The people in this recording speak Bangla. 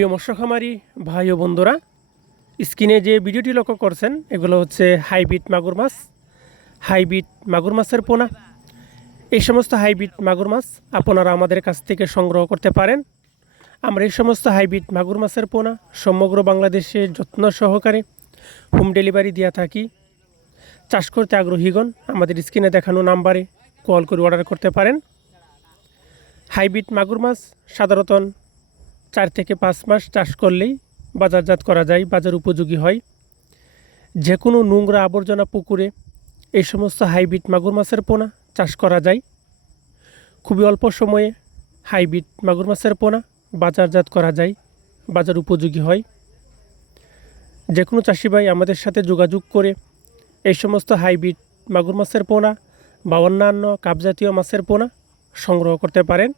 প্রিয় মৎস্য খামারি ভাই ও বন্ধুরা, স্ক্রিনে যে ভিডিওটি লক্ষ্য করছেন, এগুলো হচ্ছে হাইব্রিড মাগুর মাছ, হাইব্রিড মাগুর মাছের পোনা। এই সমস্ত হাইব্রিড মাগুর মাছ আপনারা আমাদের কাছ থেকে সংগ্রহ করতে পারেন। আমরা এই সমস্ত হাইব্রিড মাগুর মাছের পোনা সমগ্র বাংলাদেশে যত্ন সহকারে হোম ডেলিভারি দেওয়া থাকি। চাষ করতে আগ্রহীগণ আমাদের স্ক্রিনে দেখানো নাম্বারে কল করে অর্ডার করতে পারেন। হাইব্রিড মাগুর মাছ সাধারণত চার থেকে পাঁচ মাস চাষ করলেই বাজারজাত করা যায়, বাজার উপযোগী হয়। যে কোনো নোংরা আবর্জনা পুকুরে এই সমস্ত হাইব্রিড মাগুর মাছের পোনা চাষ করা যায়। খুবই অল্প সময়ে হাইব্রিড মাগুর মাছের পোনা বাজারজাত করা যায়, বাজার উপযোগী হয়। যে কোনো চাষি ভাই আমাদের সাথে যোগাযোগ করে এই সমস্ত হাইব্রিড মাগুর মাছের পোনা বা অন্যান্য কাপজাতীয় মাছের পোনা সংগ্রহ করতে পারেন।